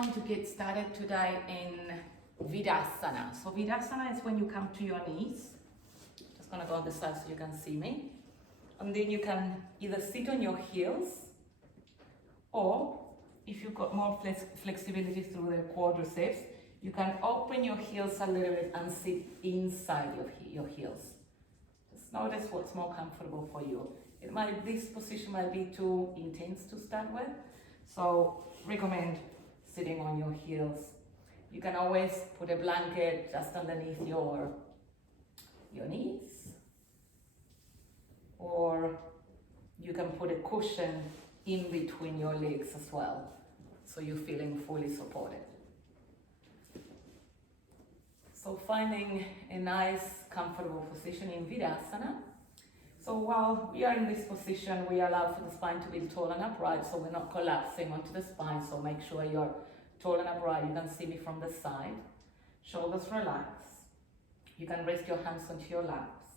going to get started today in Vidasana. So Vidasana is when you come to your knees. Just gonna go on the side so you can see me. And then you can either sit on your heels, or if you've got more flexibility through the quadriceps, you can open your heels a little bit and sit inside your heels. Just notice what's more comfortable for you. This position might be too intense to start with, so recommend sitting on your heels. You can always put a blanket just underneath your knees, or you can put a cushion in between your legs as well, so you're feeling fully supported. So finding a nice, comfortable position in Virasana. So while we are in this position, we allow for the spine to be tall and upright, so we're not collapsing onto the spine, so make sure you're tall and upright. You can see me from the side. Shoulders relax. You can rest your hands onto your laps.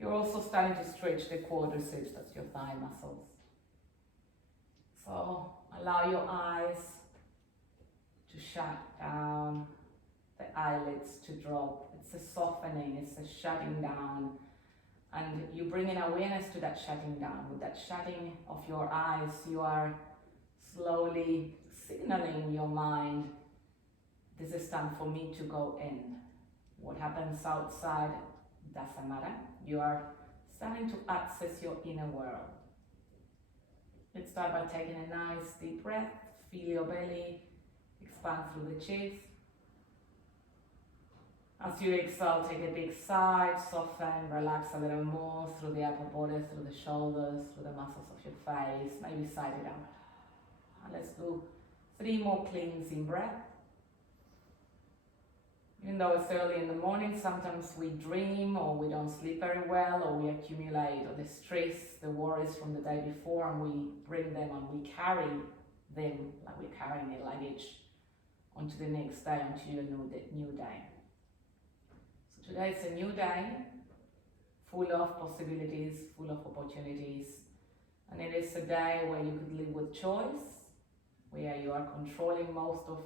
You're also starting to stretch the quadriceps, that's your thigh muscles. So allow your eyes to shut down, the eyelids to drop. It's a softening, it's a shutting down. And you bring in awareness to that shutting down. With that shutting of your eyes, you are slowly signaling your mind, this is time for me to go in. What happens outside doesn't matter. You are starting to access your inner world. Let's start by taking a nice deep breath. Feel your belly expand through the chest. As you exhale, take a big sigh, soften, relax a little more through the upper body, through the shoulders, through the muscles of your face, maybe side it out. And let's do 3 more cleansing breaths. Even though it's early in the morning, sometimes we dream or we don't sleep very well, or we accumulate the stress, the worries from the day before, and we bring them and we carry them like we're carrying a luggage onto the next day, onto your new day. So today is a new day, full of possibilities, full of opportunities, and it is a day where you could live with choice, where you are controlling most of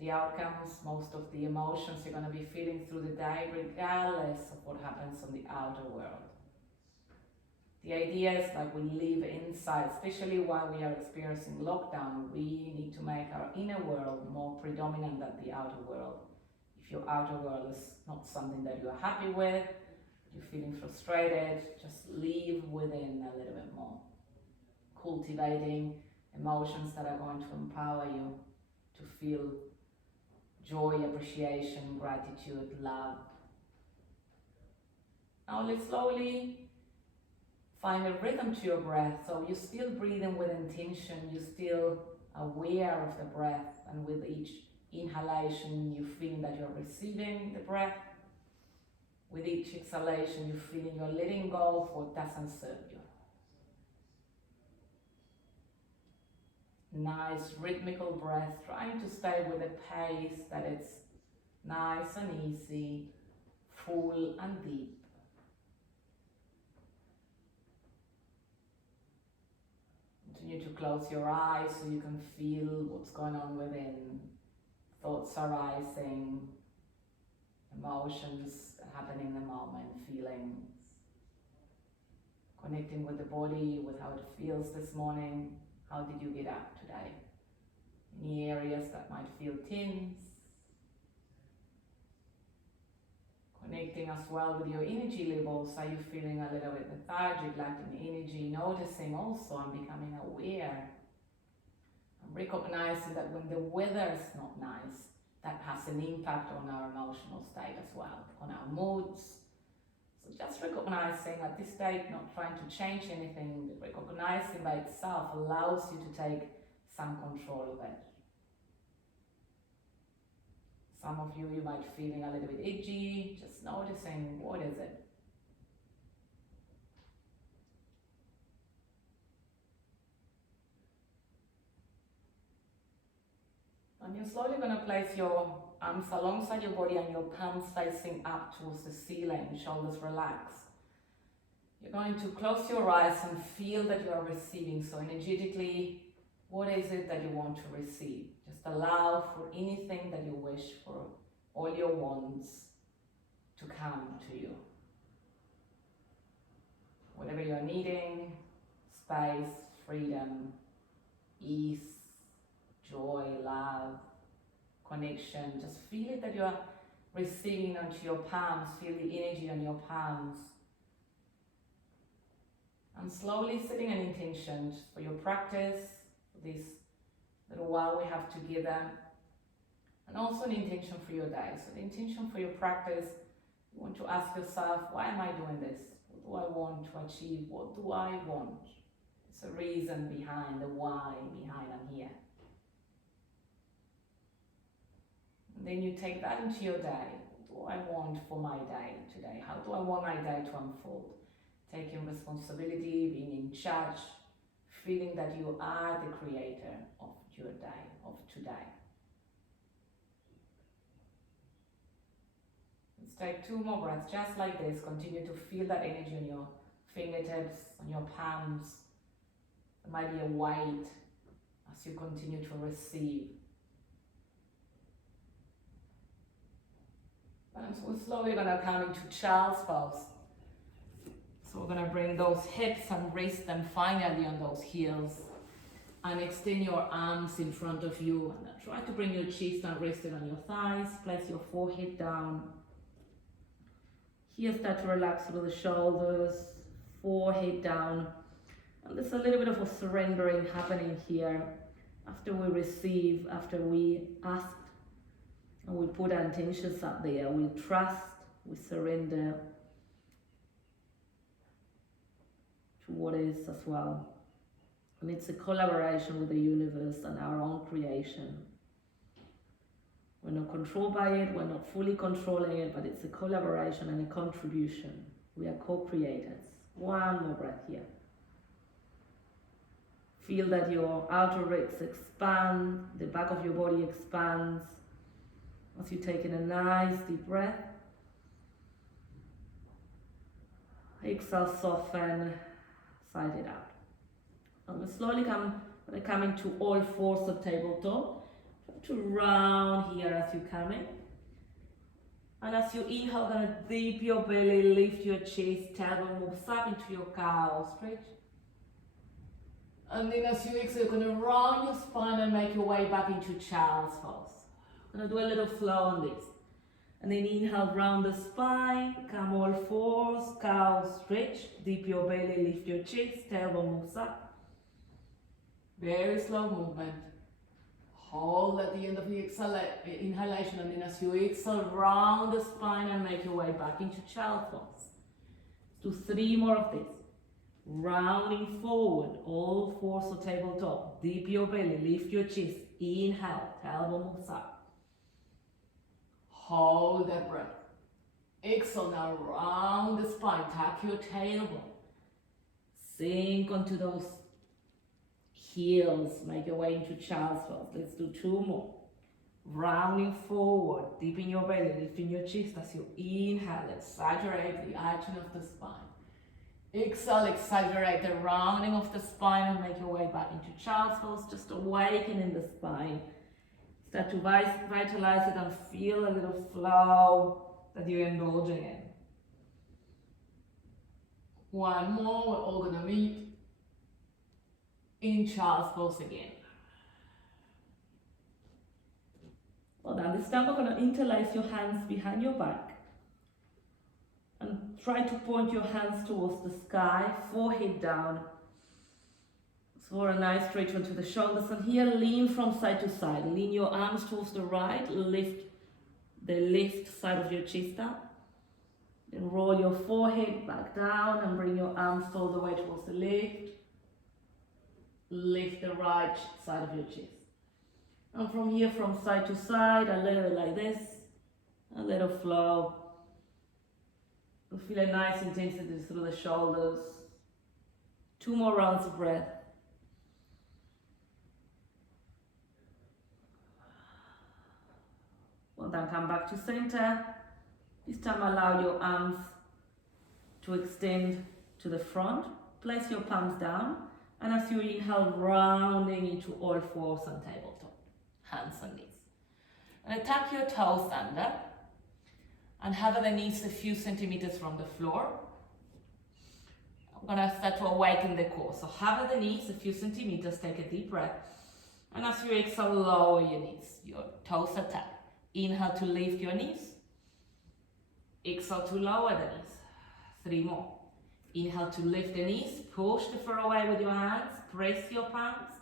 the outcomes, most of the emotions you're going to be feeling through the day, regardless of what happens on the outer world. The idea is that we live inside, especially while we are experiencing lockdown, we need to make our inner world more predominant than the outer world. If your outer world is not something that you're happy with, you're feeling frustrated, just live within a little bit more. Cultivating emotions that are going to empower you to feel joy, appreciation, gratitude, love. Now let's slowly find a rhythm to your breath. So you're still breathing with intention, you're still aware of the breath, and with each inhalation you're feeling that you're receiving the breath. With each exhalation you're feeling you're letting go of what doesn't serve you. Nice rhythmical breath, trying to stay with a pace that it's nice and easy, full and deep. Continue to close your eyes so you can feel what's going on within. Thoughts arising, emotions happening in the moment, feelings. Connecting with the body, with how it feels this morning. How did you get up today? Any areas that might feel tense? Connecting as well with your energy levels. Are you feeling a little bit lethargic, lacking energy? Noticing also and becoming aware. And recognizing that when the weather is not nice, that has an impact on our emotional state as well, on our moods. So just recognizing at this stage, not trying to change anything, but recognizing by itself allows you to take some control of it. Some of you might be feeling a little bit itchy, just noticing what is it. And you're slowly going to place your arms alongside your body and your palms facing up towards the ceiling, shoulders relaxed. You're going to close your eyes and feel that you are receiving. So energetically, What is it that you want to receive? Just allow for anything that you wish for, all your wants to come to you. Whatever you're needing, space, freedom, ease, joy, love, connection. Just feel it that you're receiving onto your palms. Feel the energy on your palms. And slowly setting an intention for your practice, for this little while we have together. And also an intention for your day. So the intention for your practice, you want to ask yourself, why am I doing this? What do I want to achieve? What do I want? It's a reason behind the why behind I'm here. And then you take that into your day. What do I want for my day today? How do I want my day to unfold? Taking responsibility, being in charge, feeling that you are the creator of your day, of today. Let's take 2 more breaths, just like this. Continue to feel that energy on your fingertips, on your palms. There might be a weight as you continue to receive. And so we're slowly going to come into Child's Pose. So we're going to bring those hips and rest them finally on those heels. And extend your arms in front of you. And try to bring your chest and rest it on your thighs. Place your forehead down. Here start to relax through the shoulders, forehead down. And there's a little bit of a surrendering happening here. After we receive, after we ask, and we put our intentions up there, we trust, we surrender to what is as well. And it's a collaboration with the universe and our own creation. We're not controlled by it, we're not fully controlling it, but it's a collaboration and a contribution. We are co-creators. 1 more breath here. Feel that your outer ribs expand, the back of your body expands. As you take in a nice deep breath. Exhale, soften, sigh it out. And we'll slowly come into all fours of tabletop. To round here as you come in. And as you inhale, gonna dip your belly, lift your chest, tailbone moves up into your cow stretch. And then as you exhale, you're gonna round your spine and make your way back into Child's Pose. Gonna do a little flow on this. And then inhale, round the spine, come all fours, cow stretch, dip your belly, lift your chest, tailbone moves up. Very slow movement. Hold at the end of the inhalation, and then as you exhale, round the spine and make your way back into Child's Pose. Do 3 more of this. Rounding forward, all fours of tabletop. Dip your belly, lift your chest. Inhale, tailbone moves up. Hold that breath. Exhale, now round the spine, tuck your tailbone. Sink onto those heels, make your way into Child's Pose. Let's do 2 more. Rounding forward, dipping your belly, lifting your chest as you inhale, exaggerate the arching of the spine. Exhale, exaggerate the rounding of the spine and make your way back into Child's Pose, just awakening the spine. Start to vitalize it and feel a little flow that you're indulging in. 1 more, we're all gonna meet in Child's Pose again. Well done. This time we're going to interlace your hands behind your back and try to point your hands towards the sky, forehead down. So a nice stretch onto the shoulders, and here lean from side to side. Lean your arms towards the right, lift the left side of your chest up. Then roll your forehead back down and bring your arms all the way towards the left. Lift the right side of your chest. And from here, from side to side, a little bit like this, a little flow. You'll feel a nice intensity through the shoulders. 2 more rounds of breath. Well done, come back to center. This time allow your arms to extend to the front. Place your palms down. And as you inhale, rounding into all fours and tabletop, hands and knees. And tuck your toes under and have the knees a few centimeters from the floor. I'm gonna start to awaken the core. So hover the knees a few centimeters, take a deep breath. And as you exhale, lower your knees, your toes are tucked. Inhale to lift your knees. Exhale to lower the knees. 3 more. Inhale to lift the knees, push the floor away with your hands, press your palms.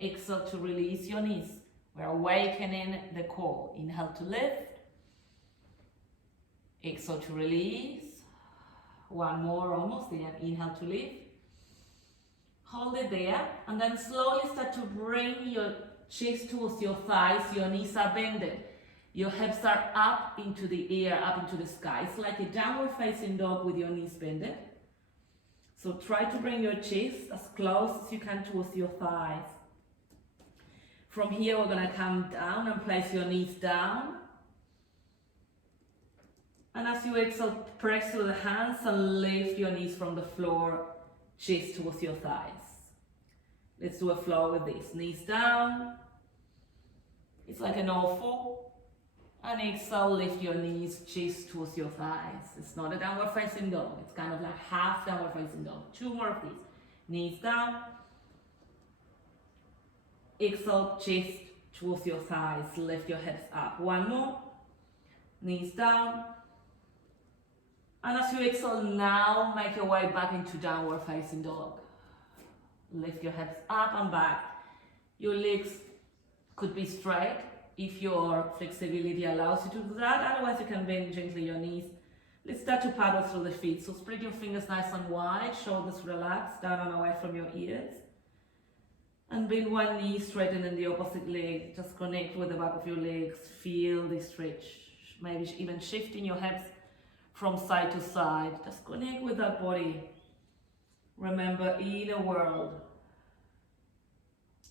Exhale to release your knees. We're awakening the core. Inhale to lift. Exhale to release. 1 more almost there. Inhale to lift. Hold it there and then slowly start to bring your chest towards your thighs. Your knees are bended. Your hips are up into the air, up into the sky. It's like a downward facing dog with your knees bended. So try to bring your chest as close as you can towards your thighs. From here, we're going to come down and place your knees down. And as you exhale, press with the hands and lift your knees from the floor, chest towards your thighs. Let's do a flow with this. Knees down. It's like an O4. And exhale, lift your knees, chest towards your thighs. It's not a downward facing dog. It's kind of like half downward facing dog. 2 more of these. Knees down. Exhale, chest towards your thighs. Lift your hips up. 1 more. Knees down. And as you exhale, now make your way back into downward facing dog. Lift your hips up and back. Your legs could be straight if your flexibility allows you to do that. Otherwise, you can bend gently your knees. Let's start to paddle through the feet. So spread your fingers nice and wide, shoulders relaxed, down and away from your ears. And bend one knee, straighten in the opposite leg. Just connect with the back of your legs. Feel the stretch. Maybe even shifting your hips from side to side. Just connect with that body. Remember, inner world.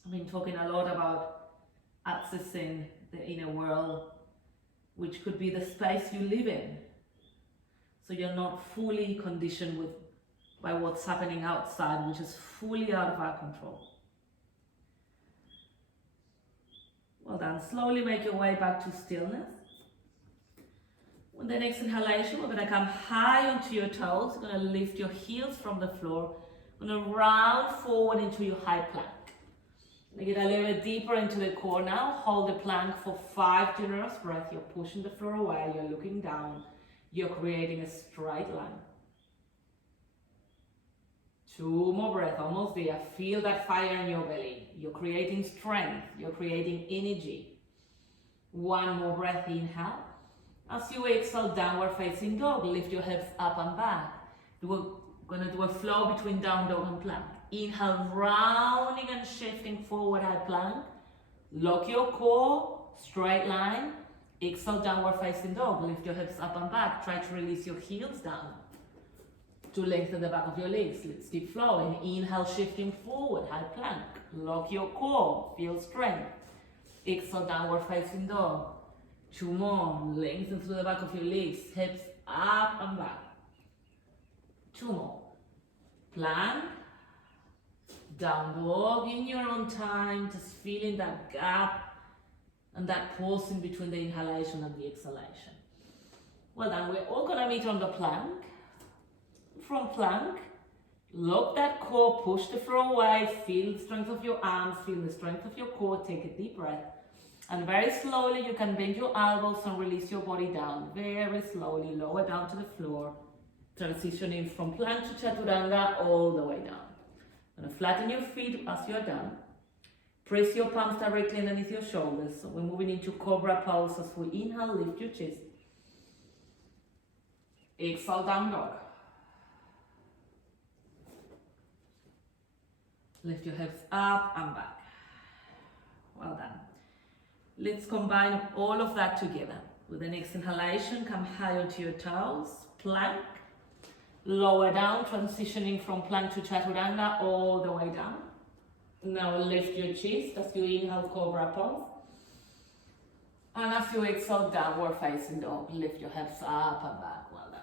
I've been talking a lot about accessing the inner world, which could be the space you live in. So you're not fully conditioned by what's happening outside, which is fully out of our control. Well done. Slowly make your way back to stillness. With the next inhalation, we're going to come high onto your toes. You're going to lift your heels from the floor. You're going to round forward into your high plank. Get a little bit deeper into the core now. Hold the plank for 5 generous breaths. You're pushing the floor away. You're looking down. You're creating a straight line. 2 more breaths, almost there. Feel that fire in your belly. You're creating strength. You're creating energy. 1 more breath, inhale. As you exhale, downward facing dog. Lift your hips up and back. We're going to do a flow between down dog and plank. Inhale, rounding and shifting forward, high plank. Lock your core, straight line. Exhale, downward facing dog. Lift your hips up and back. Try to release your heels down to lengthen the back of your legs. Let's keep flowing. Inhale, shifting forward, high plank. Lock your core, feel strength. Exhale, downward facing dog. 2 more. Lengthen through the back of your legs. Hips up and back. 2 more. Plank. Down dog in your own time, just feeling that gap and that pause in between the inhalation and the exhalation. Well done, we're all gonna meet on the plank. From plank, lock that core, push the floor away, feel the strength of your arms, feel the strength of your core, take a deep breath. And very slowly you can bend your elbows and release your body down. Very slowly, lower down to the floor, transitioning from plank to Chaturanga all the way down. Gonna flatten your feet as you're done. Press your palms directly underneath your shoulders. So we're moving into Cobra Pose. As we inhale, lift your chest. Exhale, down dog. Lift your hips up and back. Well done. Let's combine all of that together. With the next inhalation, come high onto your toes. Plank. Lower down, transitioning from plank to Chaturanga all the way down. Now lift your chest as you inhale, Cobra Pose. And as you exhale, downward facing dog. Lift your hips up and back. Well done.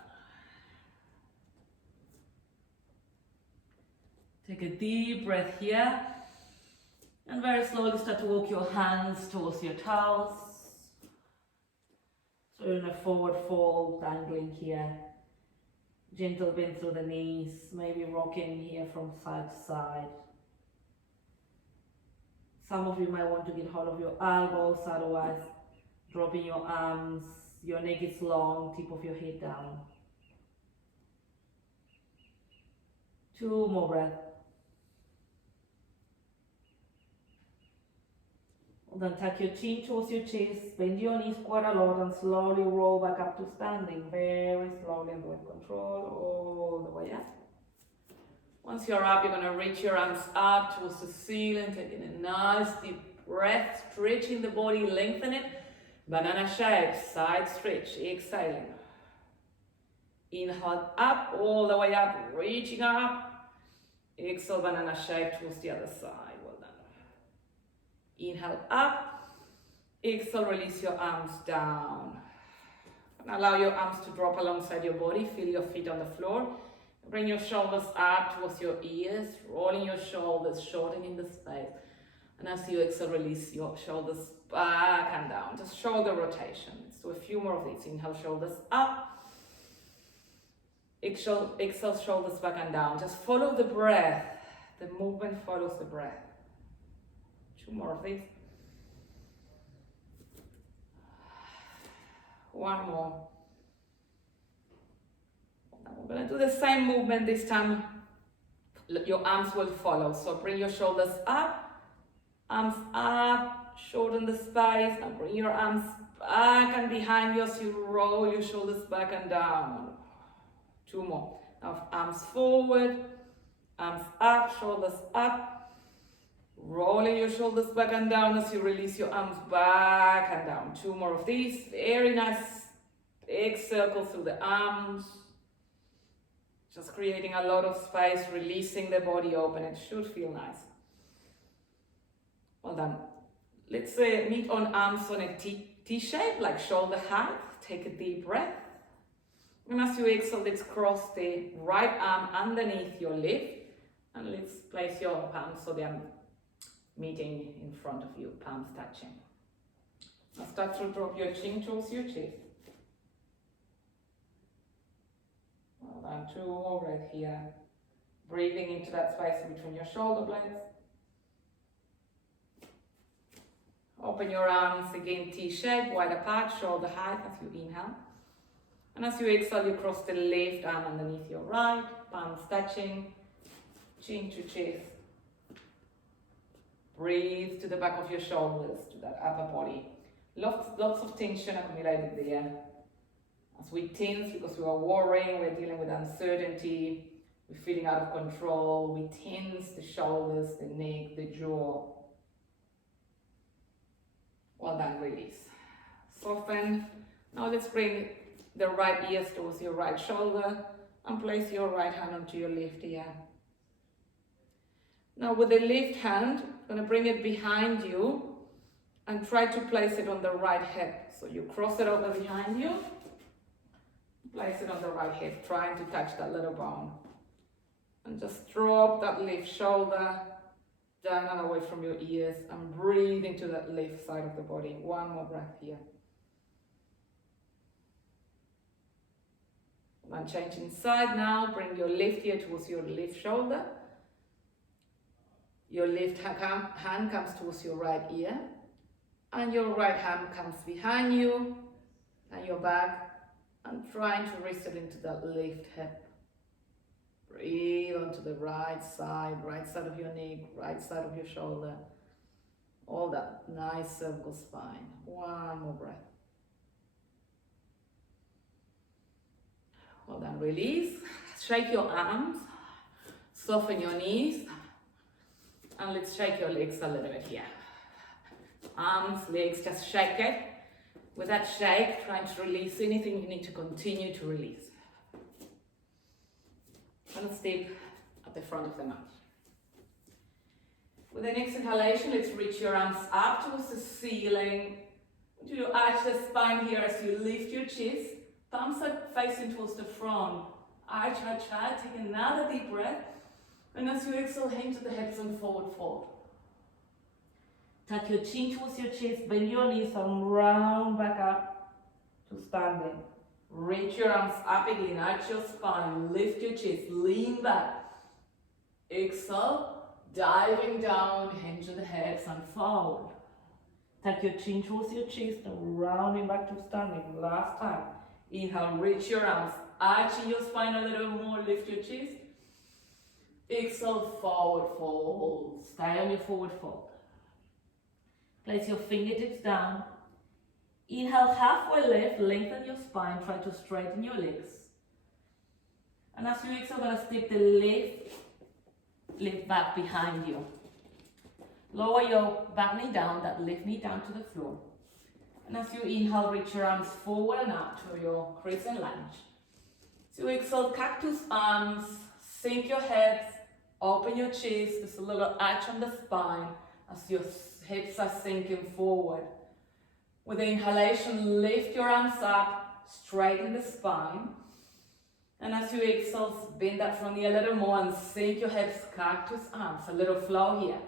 Take a deep breath here. And very slowly start to walk your hands towards your toes. So you're in a forward fold, dangling here. Gentle bend through the knees, maybe rocking here from side to side. Some of you might want to get hold of your elbows, otherwise dropping your arms, your neck is long, tip of your head down. 2 more breaths. Then tuck your chin towards your chest, bend your knees quite a lot and slowly roll back up to standing, very slowly and with control all the way up. Once you're up, you're going to reach your arms up towards the ceiling, taking a nice deep breath, stretching the body, lengthen it. Banana shape, side stretch, exhaling. Inhale up, all the way up, reaching up. Exhale, banana shape towards the other side. Well done. Inhale up. Exhale, release your arms down. And allow your arms to drop alongside your body. Feel your feet on the floor. Bring your shoulders up towards your ears, rolling your shoulders, shortening the space. And as you exhale, release your shoulders back and down. Just shoulder rotation. Let's do a few more of these. Inhale, shoulders up. Exhale, shoulders back and down. Just follow the breath. The movement follows the breath. 2 more of these. 1 more. We're going to do the same movement this time. Your arms will follow. So bring your shoulders up, arms up, shorten the space. Now bring your arms back and behind you as you roll your shoulders back and down. 2 more. Now arms forward, arms up, shoulders up. Rolling your shoulders back and down as you release your arms back and down. 2 more of these. Very nice big circle through the arms. Just creating a lot of space, releasing the body open. It should feel nice. Well done. Let's meet on arms on a T shape, like shoulder height. Take a deep breath. And as you exhale, let's cross the right arm underneath your left. And let's place your palms so they're meeting in front of you, palms touching. Now start to drop your chin towards your chest. Well done. 2 more breaths here. Breathing into that space between your shoulder blades. Open your arms again, T-shape, wide apart, shoulder height as you inhale. And as you exhale, you cross the left arm underneath your right, palms touching, chin to chest. Breathe to the back of your shoulders, to that upper body. Lots of tension accumulated there. As we tense because we are worrying, we're dealing with uncertainty, we're feeling out of control, we tense the shoulders, the neck, the jaw. Well done, release. Soften. Now let's bring the right ears towards your right shoulder and place your right hand onto your left ear. Now with the left hand, I'm going to bring it behind you and try to place it on the right hip. So you cross it over behind you, place it on the right hip, trying to touch that little bone. And just drop that left shoulder down and away from your ears and breathe into that left side of the body. 1 more breath here. And change inside now. Bring your left ear towards your left shoulder. Your left hand comes towards your right ear. And your right hand comes behind you and your back. And trying to rest it into that left hip. Breathe onto the right side of your neck, right side of your shoulder. All that nice cervical spine. 1 more breath. Well done, release. Shake your arms, soften your knees, and let's shake your legs a little bit here. Arms, legs, just shake it. With that shake, trying to release anything you need to continue to release. And step at the front of the mat. With the next inhalation, let's reach your arms up towards the ceiling. You arch the spine here as you lift your chest. Thumbs are facing towards the front. Arch, arch, arch. Take another deep breath. And as you exhale, hinge the hips and forward fold. Tuck your chin towards your chest, bend your knees and round back up to standing. Reach your arms up again, arch your spine, lift your chest, lean back. Exhale, diving down, hinge the hips and fold. Tuck your chin towards your chest and rounding back to standing. Last time. Inhale, reach your arms, arching your spine a little more, lift your chest. Exhale, forward fold. Stay on your forward fold. Place your fingertips down. Inhale, halfway lift, lengthen your spine, try to straighten your legs. And as you exhale, we're going to stick the left back behind you. Lower your back knee down, that left knee down to the floor. And as you inhale, reach your arms forward and up to your crescent lunge. So exhale, cactus arms, sink your hips, open your chest, there's a little arch on the spine as your hips are sinking forward. With the inhalation, lift your arms up, straighten the spine. And as you exhale, bend that front knee a little more and sink your hips, cactus arms, a little flow here.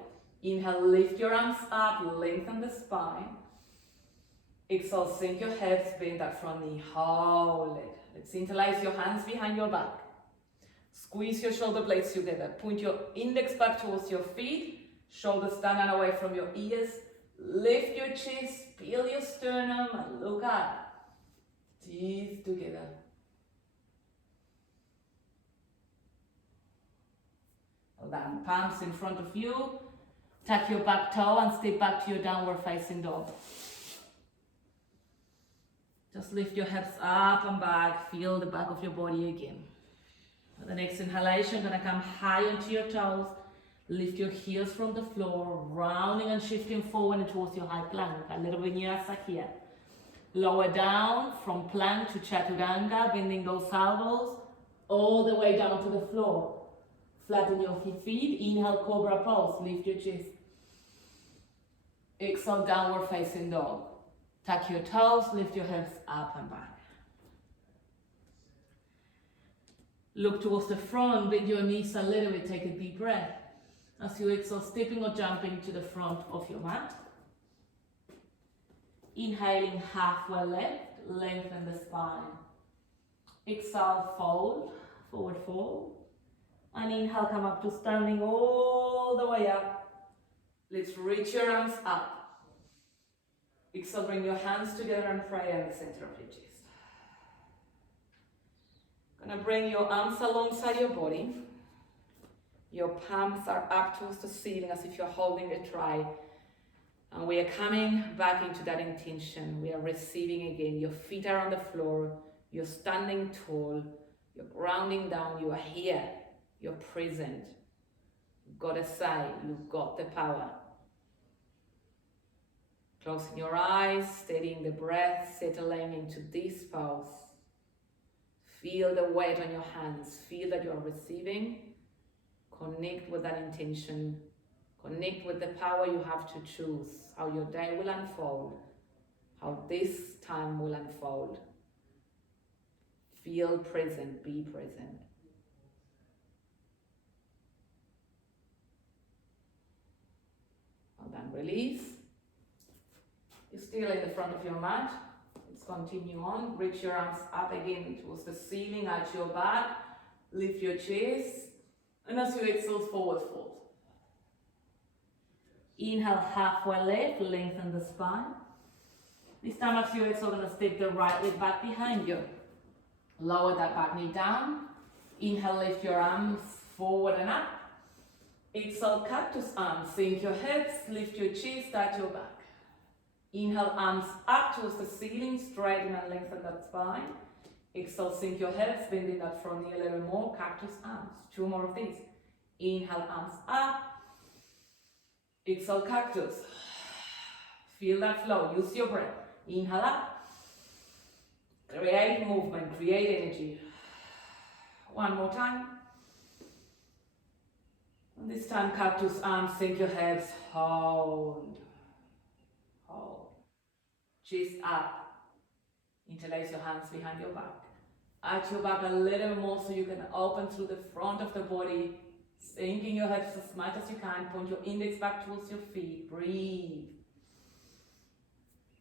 Inhale, lift your arms up, lengthen the spine. Exhale, sink your hips, bend that front knee, hold it. Let's interlace your hands behind your back. Squeeze your shoulder blades together. Point your index back towards your feet. Shoulders down and away from your ears. Lift your chest, peel your sternum, and look up. Teeth together. Well done. Palms in front of you. Tuck your back toe and step back to your downward facing dog. Just lift your hips up and back. Feel the back of your body again. For the next inhalation, gonna come high onto your toes. Lift your heels from the floor, rounding and shifting forward and towards your high plank. A little vinyasa here. Lower down from plank to Chaturanga, bending those elbows all the way down to the floor. Flatten your feet. Inhale, Cobra Pose. Lift your chest. Exhale, Downward Facing Dog. Tuck your toes, lift your hips up and back. Look towards the front, bend your knees a little bit, take a deep breath. As you exhale, stepping or jumping to the front of your mat. Inhaling halfway left, lengthen the spine. Exhale, fold, forward fold. And inhale, come up to standing all the way up. Let's reach your arms up. Exhale, bring your hands together and pray at the center of your chest. Gonna bring your arms alongside your body. Your palms are up towards the ceiling as if you're holding a try. And we are coming back into that intention. We are receiving again. Your feet are on the floor. You're standing tall. You're grounding down. You are here. You're present. You've got a say. You've got the power. Closing your eyes, steadying the breath, settling into this pose. Feel the weight on your hands. Feel that you're receiving. Connect with that intention. Connect with the power you have to choose. How your day will unfold. How this time will unfold. Feel present. Be present. Well done. Release. You're still in the front of your mat. Let's continue on. Reach your arms up again towards the ceiling, arch your back, lift your chest, and as you exhale, forward fold. Inhale, halfway left, lengthen the spine. This time as you exhale, gonna step the right leg back behind you. Lower that back knee down. Inhale, lift your arms forward and up. Exhale, cactus arms, sink your hips, lift your chest, arch your back. Inhale, arms up towards the ceiling, straighten and lengthen that spine. Exhale, sink your hips, bending that front knee a little more, cactus arms. 2 more of these. Inhale, arms up. Exhale, cactus. Feel that flow, use your breath. Inhale up. Create movement, create energy. 1 more time. And this time, cactus arms, sink your hips, hold. Hold. Chest up. Interlace your hands behind your back. Arch your back a little more so you can open through the front of the body. Sinking your hips as much as you can. Point your index back towards your feet. Breathe.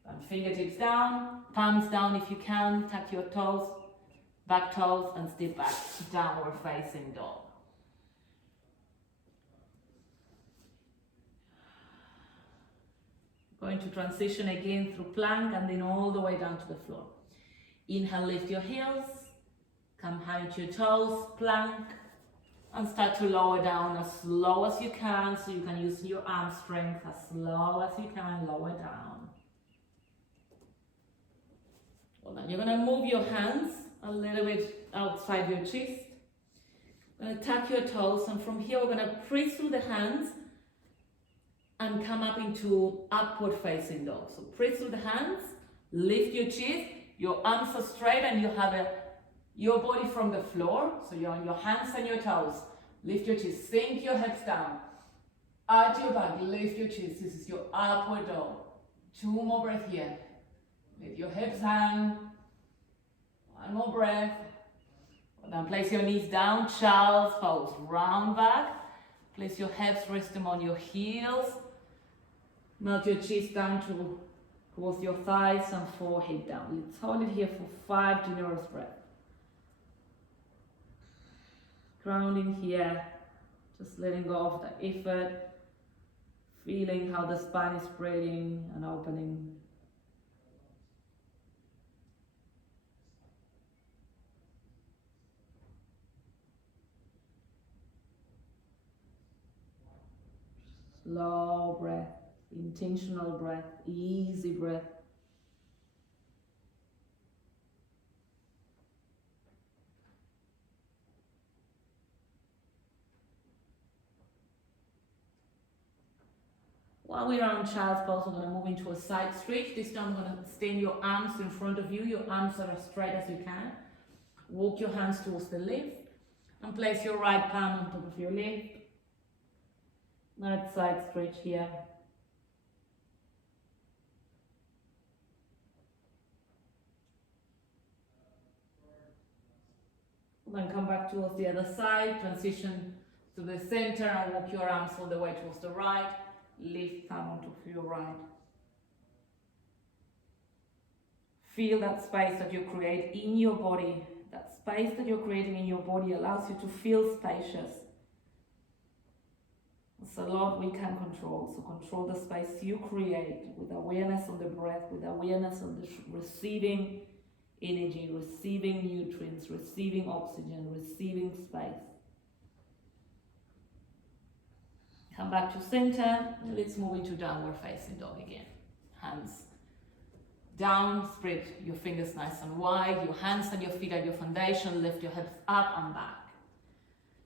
And fingertips down, palms down if you can. Tuck your toes, back toes, and step back. Downward facing dog. Going to transition again through plank and then all the way down to the floor. Inhale, lift your heels. Come high to your toes, plank. And start to lower down as slow as you can, so you can use your arm strength as slow as you can, lower down. Well, then you're going to move your hands a little bit outside your chest. You're going to tuck your toes, and from here we're going to press through the hands and come up into upward facing dog. So press through the hands, lift your chest, your arms are straight, and you have your body from the floor, so you're on your hands and your toes. Lift your chest, sink your hips down. Arch your back, lift your chest. This is your upward dog. 2 more breaths here. Let your hips hang. 1 more breath. Then place your knees down, child's pose. Round back. Place your hips, rest them on your heels. Melt your chest down towards your thighs and forehead down. Let's hold it here for 5 generous breaths. Grounding here, just letting go of the effort, feeling how the spine is spreading and opening. Slow breath, intentional breath, easy breath. While we are on child's pose, we're going to move into a side stretch. This time we're going to extend your arms in front of you. Your arms are as straight as you can. Walk your hands towards the left and place your right palm on top of your left. Right side stretch here. Then come back towards the other side. Transition to the center and walk your arms all the way towards the right. Lift thumb on top of your right. Feel that space that you create in your body. That space that you're creating in your body allows you to feel spacious. It's a lot we can control. So control the space you create with awareness on the breath, with awareness on the receiving energy, receiving nutrients, receiving oxygen, receiving space. Come back to center. Let's move into downward facing dog again. Hands down, spread your fingers nice and wide. Your hands and your feet are your foundation. Lift your hips up and back.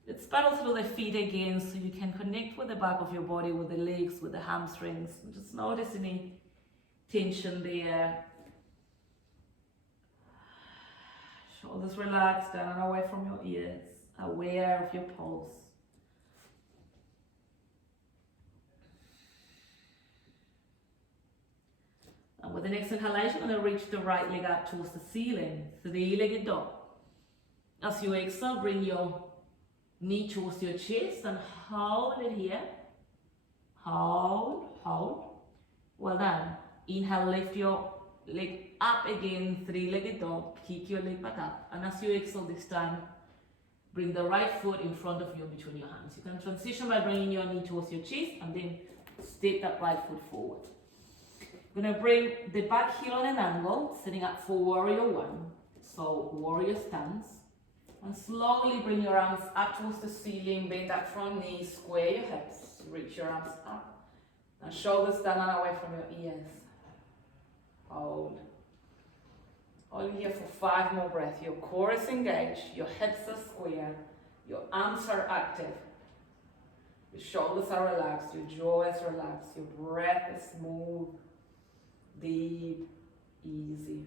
Let's paddle through the feet again so you can connect with the back of your body, with the legs, with the hamstrings. Just notice any tension there. Shoulders relaxed, down and away from your ears. Aware of your pulse. And with the next inhalation, I'm going to reach the right leg up towards the ceiling. 3-legged dog. As you exhale, bring your knee towards your chest and hold it here. Hold, hold. Well done. Inhale, lift your leg up again, 3-legged dog. Kick your leg back up. And as you exhale this time, bring the right foot in front of you between your hands. You can transition by bringing your knee towards your chest and then step that right foot forward. You're going to bring the back heel on an angle, sitting up for warrior 1. So warrior stance. And slowly bring your arms up towards the ceiling, bend that front knee, square your hips, reach your arms up. And shoulders down and away from your ears. Hold. Hold here for 5 more breaths. Your core is engaged, your hips are square, your arms are active. Your shoulders are relaxed, your jaw is relaxed, your breath is smooth, deep, easy.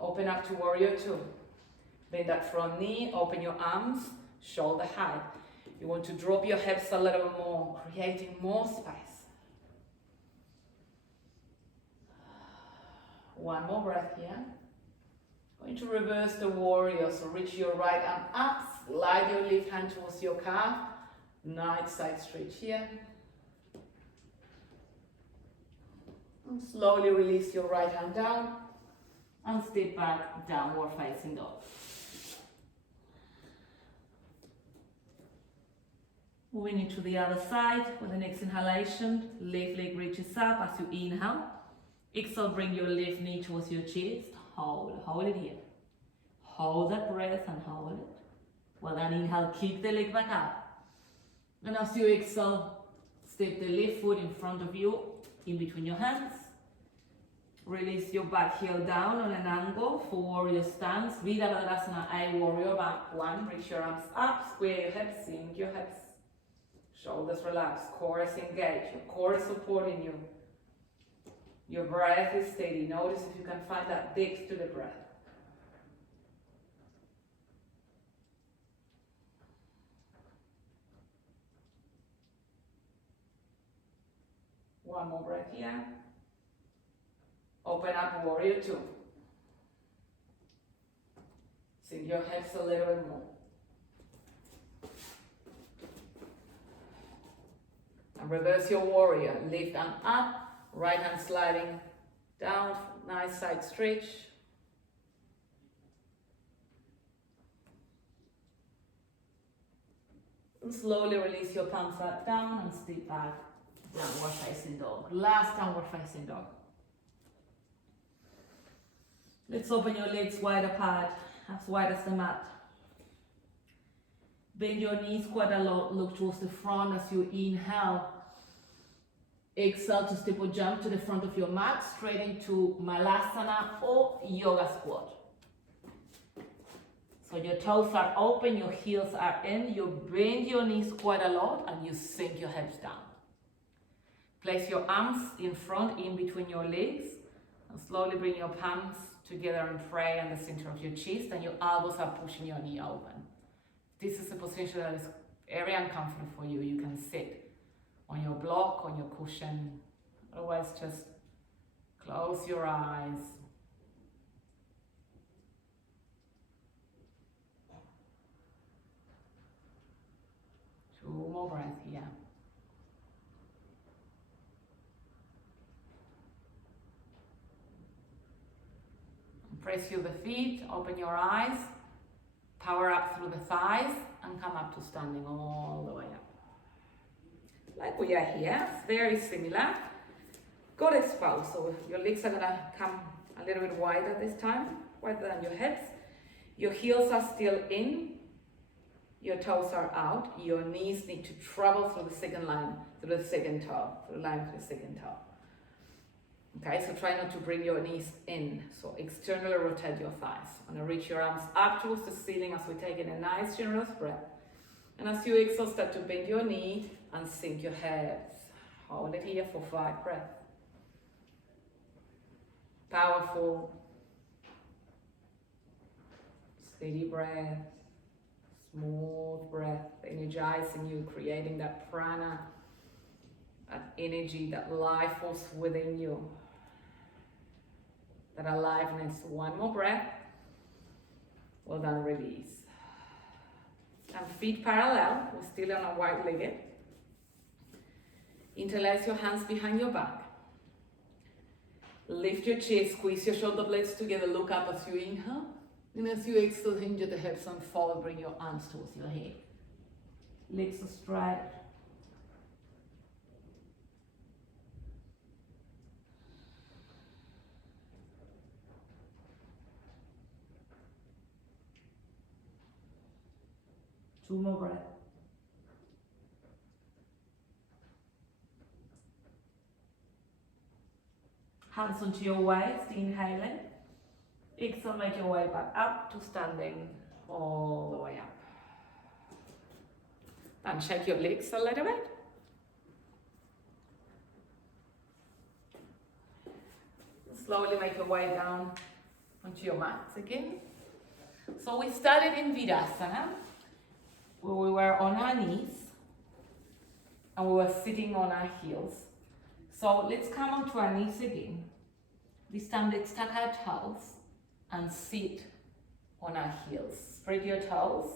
Open up to warrior 2. Bend that front knee, open your arms, shoulder height. You want to drop your hips a little more, creating more space. 1 more breath here. going to reverse the warrior. So reach your right arm up, slide your left hand towards your calf. Nice side stretch here. And slowly release your right hand down and step back, downward facing dog. Moving into the other side with the next inhalation, left leg reaches up as you inhale. Exhale, bring your left knee towards your chest. Hold it here. Hold that breath and hold it. Well then, inhale, kick the leg back up. And as you exhale, step the left foot in front of you, in between your hands. Release your back heel down on an angle for warrior stance. Virasana, A warrior back one. Reach your arms up, square your hips, sink your hips. Shoulders relax, core is engaged, your core is supporting you. Your breath is steady. Notice if you can find that depth to the breath. One more breath here. Open up, warrior two. Sink your hips a little bit more. And reverse your warrior. Lift arm up, right hand sliding down, nice side stretch. And slowly release your palms back down and step back, downward facing dog. Last downward facing dog. Let's open your legs wide apart, as wide as the mat. Bend your knees quite a lot, look towards the front as you inhale. Exhale to step or jump to the front of your mat, straight into Malasana or Yoga Squat. So your toes are open, your heels are in, you bend your knees quite a lot and you sink your hips down. Place your arms in front, in between your legs, and slowly bring your palms together and pray on the center of your chest, and your elbows are pushing your knee open. This is a position that is very uncomfortable for you. You can sit on your block, on your cushion. Otherwise, just close your eyes. Two more breaths here. Press through the feet, open your eyes. Power up through the thighs and come up to standing all the way up. Like we are here, it's very similar. Goddess pose, so your legs are gonna come a little bit wider this time, wider than your hips. Your heels are still in, your toes are out, your knees need to travel through the second line, through the second toe, through the line through the second toe. Okay, so try not to bring your knees in. So externally rotate your thighs. I'm gonna reach your arms up towards the ceiling as we take in a nice generous breath. And as you exhale, start to bend your knee and sink your hips. Hold it here for 5 breaths. Powerful, steady breath, smooth breath, energizing you, creating that prana, that energy, that life force within you, that aliveness. One more breath. Well done, release. And feet parallel, we're still on a wide legged. Interlace your hands behind your back. Lift your chest, squeeze your shoulder blades together, look up as you inhale. And as you exhale, hinge at the hips and forward, bring your arms towards your head. Legs straight. Two more breaths. Hands onto your waist, inhaling. Exhale, make your way back up to standing all the way up. And shake your legs a little bit. Slowly make your way down onto your mats again. So we started in Vidasana, where we were on our knees and we were sitting on our heels. So let's come onto our knees again. This time let's tuck our toes and sit on our heels. Spread your toes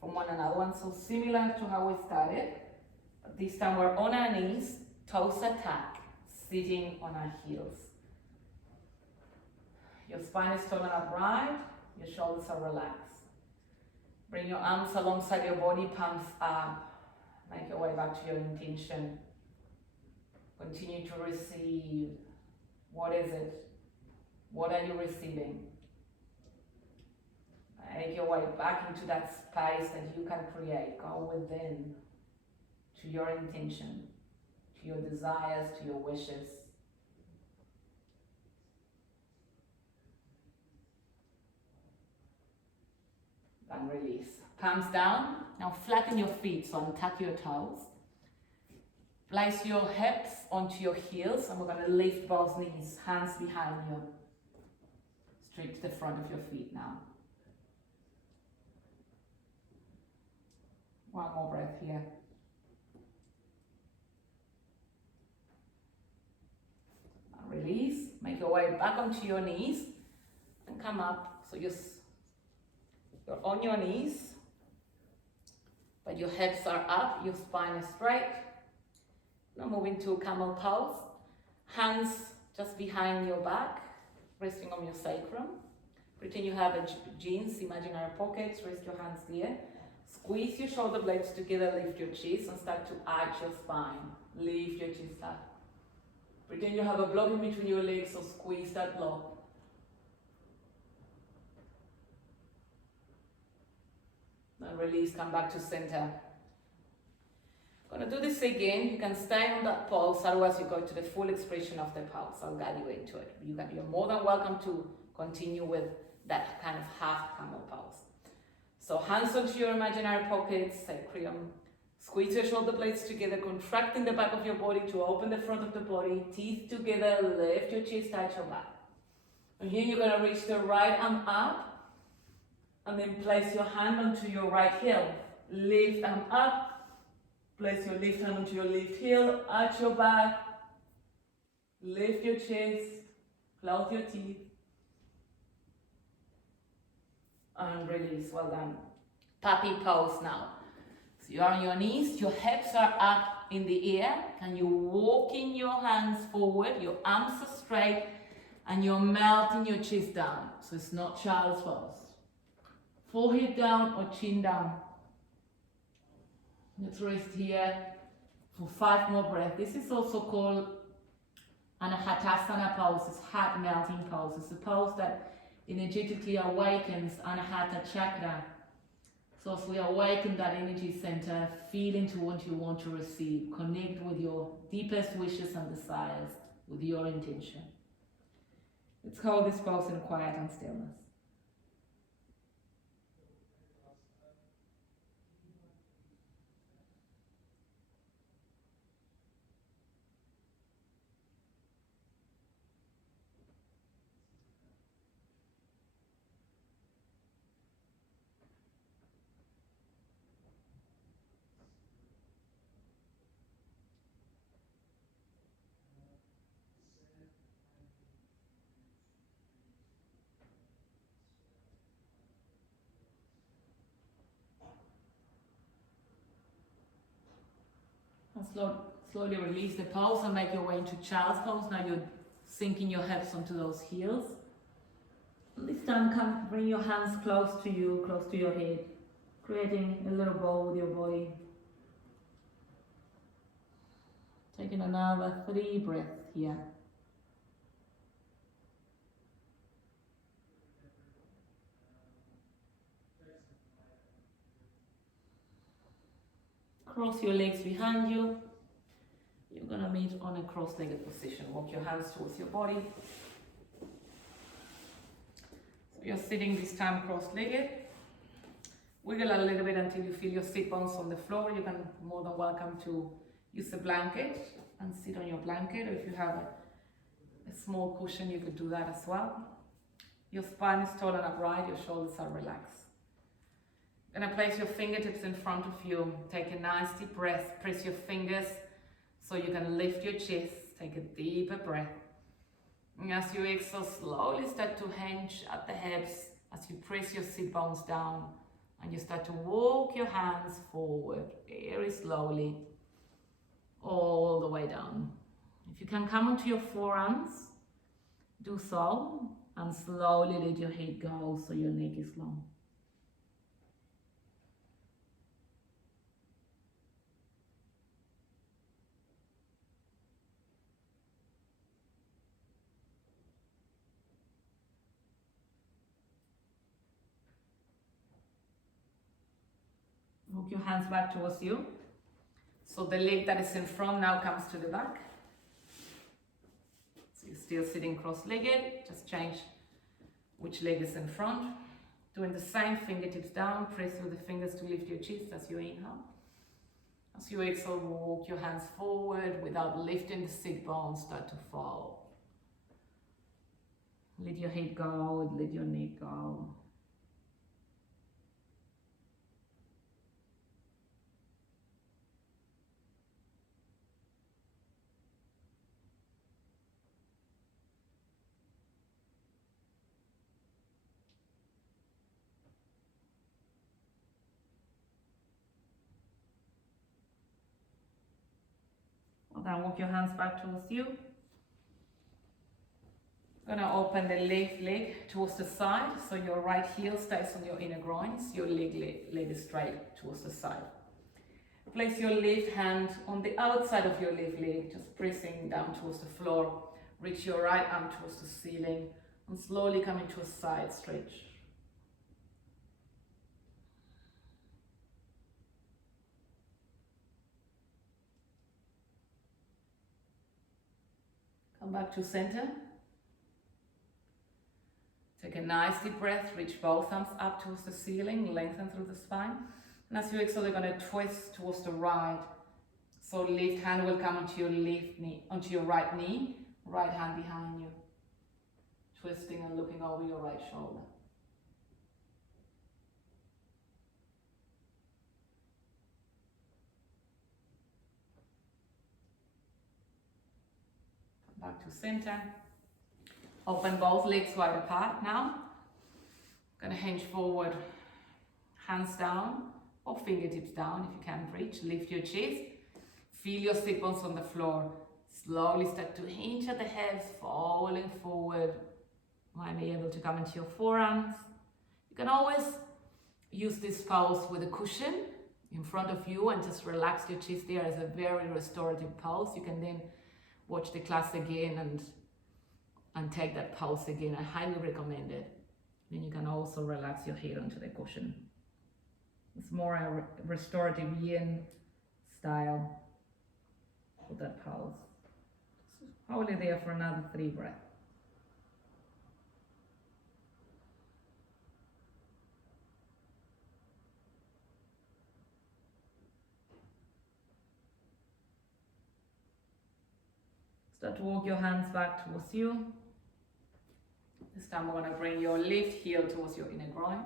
from one another. One so similar to how we started. But this time we're on our knees, toes attack, sitting on our heels. Your spine is tall and upright, your shoulders are relaxed. Bring your arms alongside your body, palms up. Make your way back to your intention. Continue to receive. What is it? What are you receiving? Make your way back into that space that you can create. Go within to your intention, to your desires, to your wishes. And release. Palms down. Now flatten your feet, so untuck your toes. Place your hips onto your heels, and we're going to lift both knees, hands behind you. Straight to the front of your feet now. One more breath here. And release. Make your way back onto your knees and come up. So you're on your knees, but your hips are up, your spine is straight. Now move into Camel Pose. Hands just behind your back, resting on your sacrum. Pretend you have jeans, imaginary pockets, rest your hands there. Squeeze your shoulder blades together, lift your chest and start to arch your spine. Lift your chest up. Pretend you have a block in between your legs, so squeeze that block. And release, come back to center. Gonna do this again. You can stay on that pose, otherwise you go to the full expression of the pose. I'll guide you into it. You're more than welcome to continue with that kind of half camel pose. So hands onto your imaginary pockets, sacrum. Squeeze your shoulder blades together, contracting the back of your body to open the front of the body. Teeth together, lift your chest, touch your back. And here you're gonna reach the right arm up, and then place your hand onto your right heel. Lift arm up. Place your left hand onto your left heel. Arch your back. Lift your chest. Close your teeth. And release. Well done. Puppy pose now. So you're on your knees. Your hips are up in the air. And you're walking your hands forward. Your arms are straight. And you're melting your chest down. So it's not child's pose. Forehead down or chin down. Let's rest here for 5 more breaths. This is also called Anahatasana pose. It's heart melting pose. It's a pose that energetically awakens Anahata chakra. So as we awaken that energy center, feel into what you want to receive. Connect with your deepest wishes and desires with your intention. Let's hold this pose in quiet and stillness. Slowly release the pose and make your way into child's pose. Now you're sinking your hips onto those heels. This time, bring your hands close to you, close to your head, creating a little bow with your body. Taking another 3 breaths here. Cross your legs behind you. You're going to meet on a cross-legged position. Walk your hands towards your body. So you're sitting this time cross-legged. Wiggle a little bit until you feel your sit bones on the floor. You can more than welcome to use a blanket and sit on your blanket. Or if you have a small cushion, you could do that as well. Your spine is tall and upright. Your shoulders are relaxed. Gonna place your fingertips in front of you. Take a nice deep breath. Press your fingers so you can lift your chest. Take a deeper breath. And as you exhale, slowly start to hinge at the hips. as you press your sit bones down and you start to walk your hands forward very slowly all the way down. If you can come onto your forearms, do so, and slowly let your head go so your neck is long. Walk your hands back towards you. So the leg that is in front now comes to the back. So you're still sitting cross-legged, just change which leg is in front. Doing the same, fingertips down, press with the fingers to lift your chest as you inhale. As you exhale, walk your hands forward without lifting the sit bones, start to fall. Let your head go, let your neck go. Then walk your hands back towards you. Gonna open the left leg towards the side, so your right heel stays on your inner groins, your leg is straight towards the side. Place your left hand on the outside of your left leg, just pressing down towards the floor. Reach your right arm towards the ceiling and slowly come into a side stretch. Come back to center. Take a nice deep breath, reach both arms up towards the ceiling, lengthen through the spine. And as you exhale, you're going to twist towards the right. So left hand will come onto your left knee, onto your right knee, right hand behind you. Twisting and looking over your right shoulder. Back to center. Open both legs wide apart now. Gonna hinge forward, hands down or fingertips down if you can't reach. Lift your chest. Feel your sit bones on the floor. Slowly start to hinge at the hips, falling forward. Might be able to come into your forearms. You can always use this pose with a cushion in front of you and just relax your chest there as a very restorative pose. You can then watch the class again and take that pose again. I highly recommend it. Then you can also relax your head onto the cushion. It's more a restorative yin style for that pose. So hold it there for another 3 breaths. Start to walk your hands back towards you. This time we're going to bring your left heel towards your inner groin.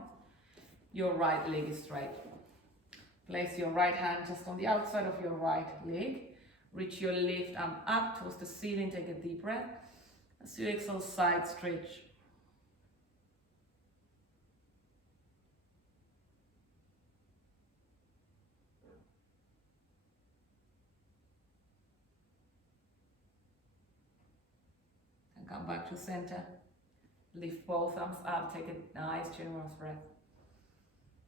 Your right leg is straight. Place your right hand just on the outside of your right leg. Reach your left arm up towards the ceiling. Take a deep breath. As you exhale, side stretch. Come back to center. Lift both arms up. Take a nice generous breath.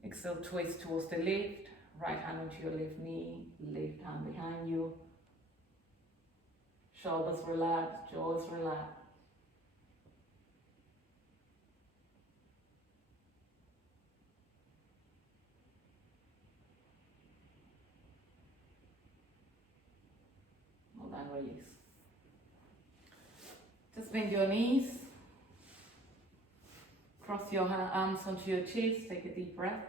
Exhale, twist towards the left. Right hand onto your left knee. Left hand behind you. Shoulders relaxed. Jaws relaxed. Hold on, release. Just bend your knees, cross your arms onto your chest, take a deep breath.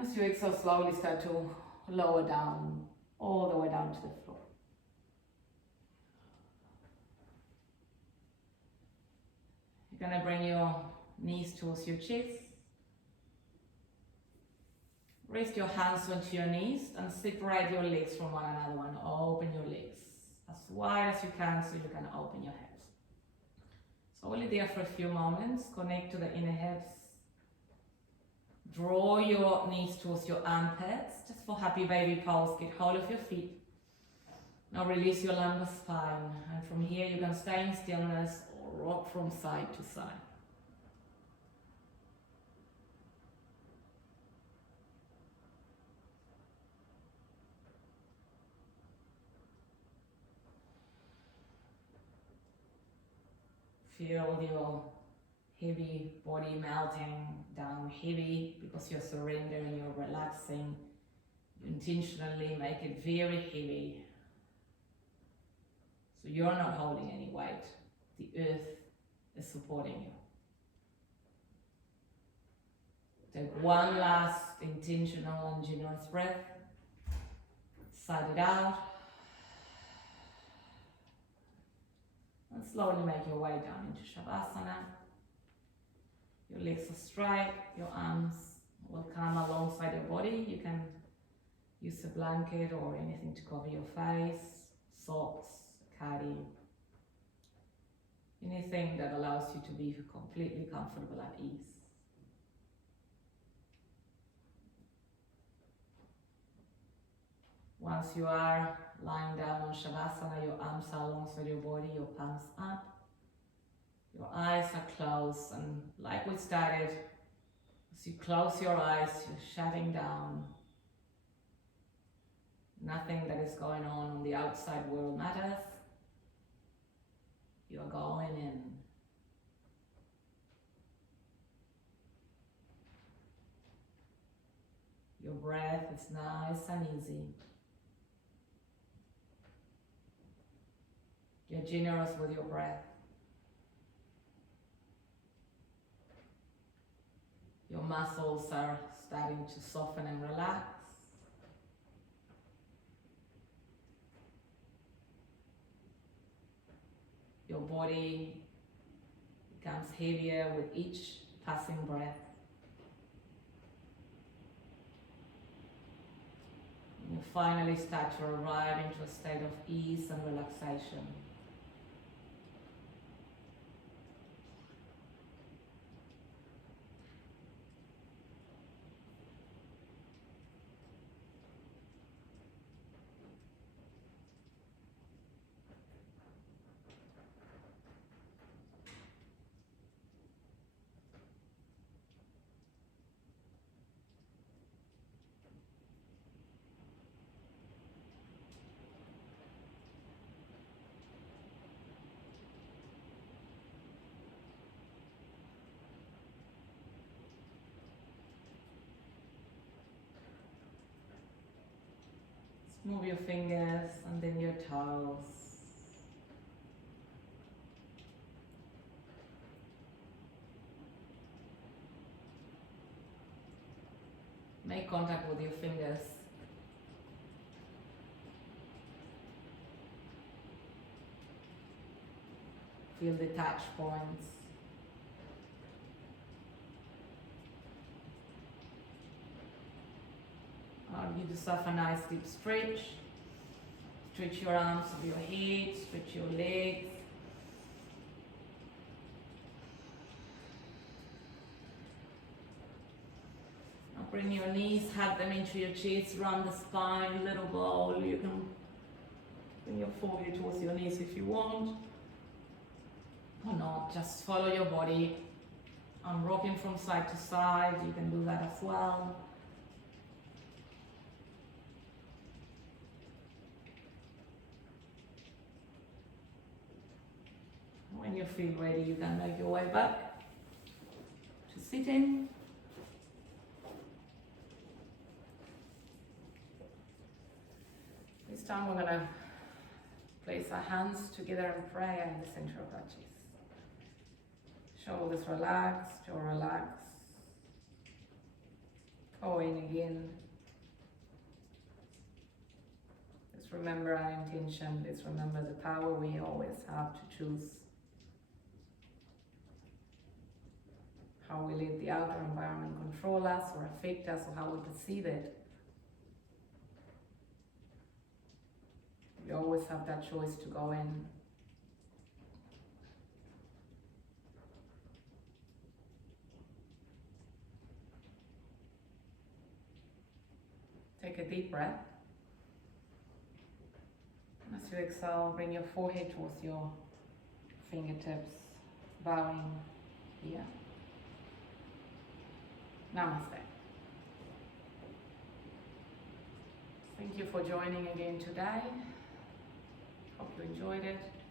As you exhale, slowly start to lower down, all the way down to the floor. You're going to bring your knees towards your chest. Rest your hands onto your knees and separate your legs from one another. Open your legs as wide as you can so you can open your hips. Hold it there for a few moments. Connect to the inner hips. Draw your knees towards your armpits, just for happy baby pose. Get hold of your feet. Now release your lumbar spine, and from here you can stay in stillness or rock from side to side. Feel your heavy body melting down, heavy because you're surrendering, you're relaxing. You intentionally make it very heavy. So you're not holding any weight. The earth is supporting you. Take one last intentional and generous breath. Sigh it out. And slowly make your way down into Shavasana. Your legs are straight, your arms will come alongside your body. You can use a blanket or anything to cover your face, socks, cardi, anything that allows you to be completely comfortable at ease. Once you are lying down on Shavasana, your arms are alongside your body, your palms up, your eyes are closed, and like we started, as you close your eyes, you're shutting down. Nothing that is going on the outside world matters. You're going in. Your breath is nice and easy. You're generous with your breath. Your muscles are starting to soften and relax. Your body becomes heavier with each passing breath. And you finally start to arrive into a state of ease and relaxation. Move your fingers and then your toes. Make contact with your fingers. Feel the touch points. Give yourself a nice deep stretch. Stretch your arms of your head, stretch your legs. Now bring your knees, hug them into your chest, round the spine, little bowl. You can bring your forehead towards your knees if you want. Or not, just follow your body. I'm rocking from side to side. You can do that as well. When you feel ready, you can make your way back to sitting. This time we're going to place our hands together in prayer in the center of our chest. Shoulders relaxed, jaw relaxed. Toe in again. Let's remember our intention. Let's remember the power we always have to choose how we let the outer environment control us or affect us, or how we perceive it. We always have that choice to go in. Take a deep breath. As you exhale, bring your forehead towards your fingertips, bowing here. Namaste. Thank you for joining again today. Hope you enjoyed it.